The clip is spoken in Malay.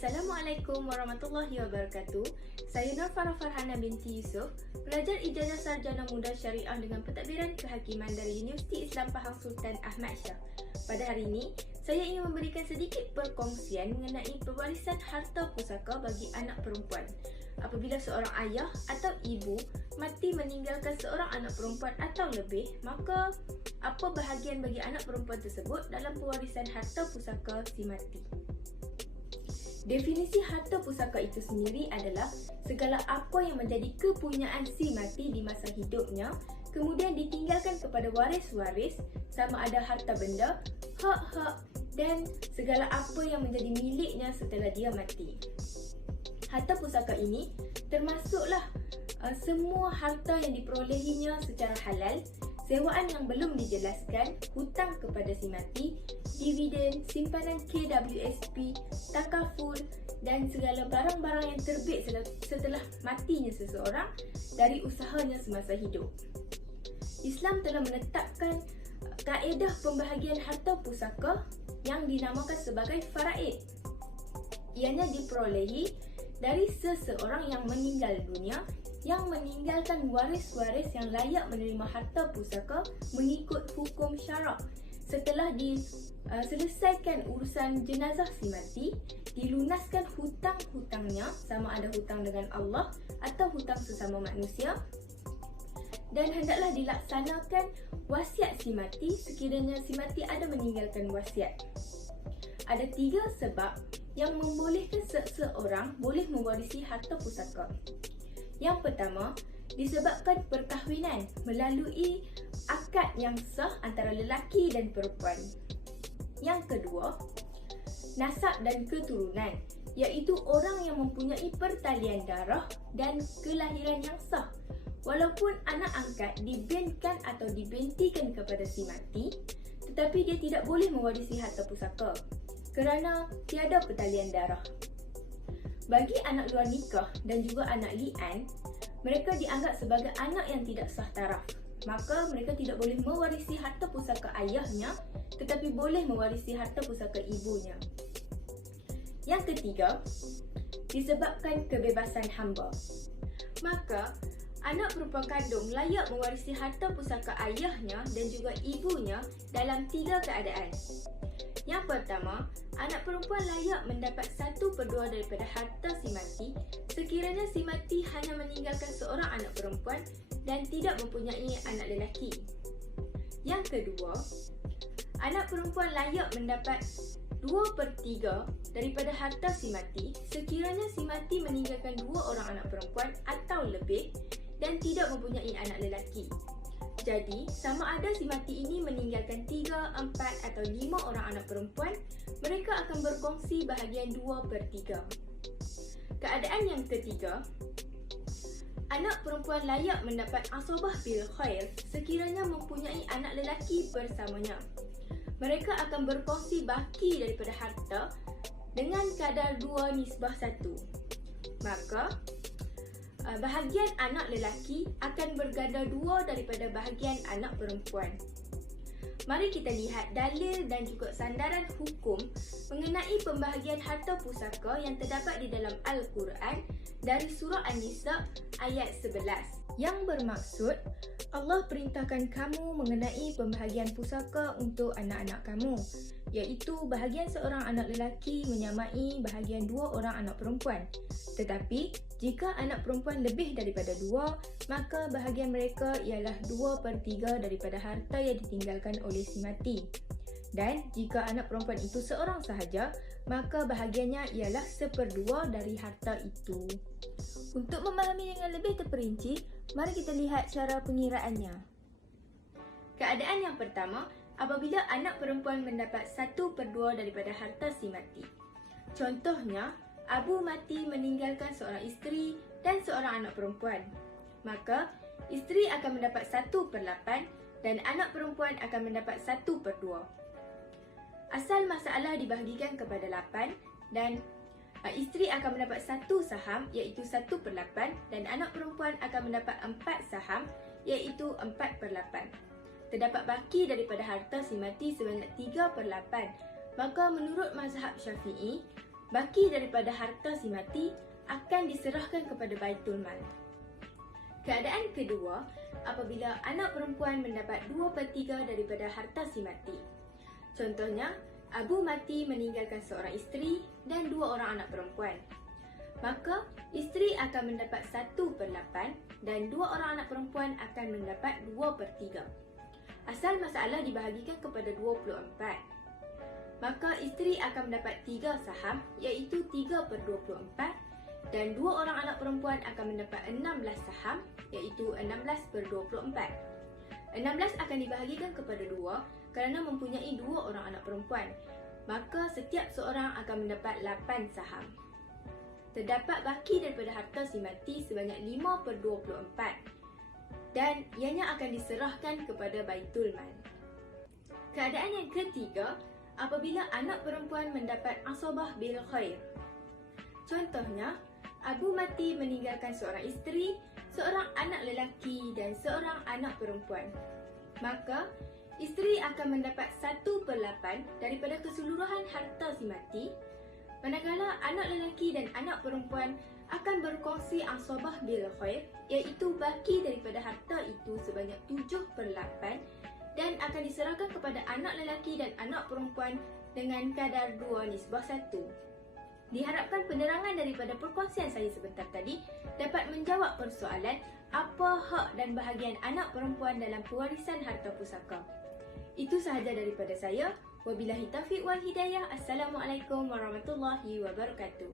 Assalamualaikum warahmatullahi wabarakatuh. Saya Nur Farah Farhana binti Yusof, pelajar ijazah sarjana muda syariah dengan pentadbiran kehakiman dari Universiti Islam Pahang Sultan Ahmad Shah. Pada hari ini, saya ingin memberikan sedikit perkongsian mengenai pewarisan harta pusaka bagi anak perempuan. Apabila seorang ayah atau ibu mati meninggalkan seorang anak perempuan atau lebih, maka apa bahagian bagi anak perempuan tersebut dalam pewarisan harta pusaka si mati? Definisi harta pusaka itu sendiri adalah segala apa yang menjadi kepunyaan si mati di masa hidupnya kemudian ditinggalkan kepada waris-waris, sama ada harta benda, hak-hak dan segala apa yang menjadi miliknya setelah dia mati. Harta pusaka ini termasuklah semua harta yang diperolehinya secara halal, sewaan yang belum dijelaskan, hutang kepada si mati, dividen, simpanan KWSP, takaful dan segala barang-barang yang terbit setelah matinya seseorang dari usahanya semasa hidup. Islam telah menetapkan kaedah pembahagian harta pusaka yang dinamakan sebagai faraid. Ianya diperolehi dari seseorang yang meninggal dunia yang meninggalkan waris-waris yang layak menerima harta pusaka mengikut hukum syarak. Setelah diselesaikan urusan jenazah si mati, dilunaskan hutang-hutangnya, sama ada hutang dengan Allah atau hutang sesama manusia, dan hendaklah dilaksanakan wasiat si mati sekiranya si mati ada meninggalkan wasiat. Ada 3 sebab yang membolehkan seseorang boleh mewarisi harta pusaka. Yang pertama, disebabkan perkahwinan melalui akad yang sah antara lelaki dan perempuan. Yang kedua, nasab dan keturunan, iaitu orang yang mempunyai pertalian darah dan kelahiran yang sah. Walaupun anak angkat dibinkan atau dibintikan kepada si mati, tetapi dia tidak boleh mewarisi harta pusaka kerana tiada pertalian darah. Bagi anak luar nikah dan juga anak li'an, mereka dianggap sebagai anak yang tidak sah taraf. Maka mereka tidak boleh mewarisi harta pusaka ayahnya, tetapi boleh mewarisi harta pusaka ibunya. Yang ketiga, disebabkan kebebasan hamba. Maka, anak perempuan kandung layak mewarisi harta pusaka ayahnya dan juga ibunya dalam 3 keadaan. Yang pertama, anak perempuan layak mendapat 1/2 daripada harta si mati sekiranya si mati hanya meninggalkan seorang anak perempuan dan tidak mempunyai anak lelaki. Yang kedua, anak perempuan layak mendapat 2/3 daripada harta si mati sekiranya si mati meninggalkan 2 orang anak perempuan atau lebih dan tidak mempunyai anak lelaki. Jadi, sama ada si mati ini meninggalkan 3, 4 atau 5 orang anak perempuan, mereka akan berkongsi bahagian 2/3. Keadaan yang ketiga, anak perempuan layak mendapat asabah bil khair sekiranya mempunyai anak lelaki bersamanya. Mereka akan berkongsi baki daripada harta dengan kadar 2:1. Maka, bahagian anak lelaki akan berganda 2 daripada bahagian anak perempuan. Mari kita lihat dalil dan juga sandaran hukum mengenai pembahagian harta pusaka yang terdapat di dalam Al-Quran dari surah An-Nisa ayat 11 yang bermaksud Allah perintahkan kamu mengenai pembahagian pusaka untuk anak-anak kamu, iaitu bahagian seorang anak lelaki menyamai bahagian 2 orang anak perempuan. Tetapi, jika anak perempuan lebih daripada 2, maka bahagian mereka ialah 2/3 daripada harta yang ditinggalkan oleh si mati. Dan jika anak perempuan itu seorang sahaja, maka bahagiannya ialah 1/2 dari harta itu. Untuk memahami dengan lebih terperinci, mari kita lihat cara pengiraannya. Keadaan yang pertama, apabila anak perempuan mendapat 1/2 daripada harta si mati. Contohnya, Abu mati meninggalkan seorang isteri dan seorang anak perempuan. Maka, isteri akan mendapat 1/8 dan anak perempuan akan mendapat 1/2. Asal masalah dibahagikan kepada 8 dan isteri akan mendapat 1 saham iaitu 1/8 dan anak perempuan akan mendapat 4 saham iaitu 4/8. Terdapat baki daripada harta si mati sebanyak 3/8. Maka menurut mazhab Syafi'i, baki daripada harta si mati akan diserahkan kepada Baitul Mal. Keadaan kedua, apabila anak perempuan mendapat 2/3 daripada harta si mati. Contohnya, Abu mati meninggalkan seorang isteri dan 2 orang anak perempuan. Maka, isteri akan mendapat 1/8 dan 2 orang anak perempuan akan mendapat 2/3. Asal masalah dibahagikan kepada 24. Maka, isteri akan mendapat 3 saham iaitu 3/24 dan 2 orang anak perempuan akan mendapat 16 saham iaitu 16/24. 16 akan dibahagikan kepada 2 kerana mempunyai 2 orang anak perempuan. Maka, setiap seorang akan mendapat 8 saham. Terdapat baki daripada harta si mati sebanyak 5/24 dan ianya akan diserahkan kepada Baitul Mal. Keadaan yang ketiga, apabila anak perempuan mendapat asabah bil khair. Contohnya, Abu mati meninggalkan seorang isteri, seorang anak lelaki dan seorang anak perempuan. Maka, isteri akan mendapat 1/8 daripada keseluruhan harta si mati, manakala anak lelaki dan anak perempuan akan berkongsi asabah bil khair iaitu baki daripada harta itu sebanyak 7/8 dan akan diserahkan kepada anak lelaki dan anak perempuan dengan kadar 2:1. Diharapkan penerangan daripada perkongsian saya sebentar tadi dapat menjawab persoalan apa hak dan bahagian anak perempuan dalam pewarisan harta pusaka. Itu sahaja daripada saya. Wabillahi taufiq wal hidayah. Assalamualaikum warahmatullahi wabarakatuh.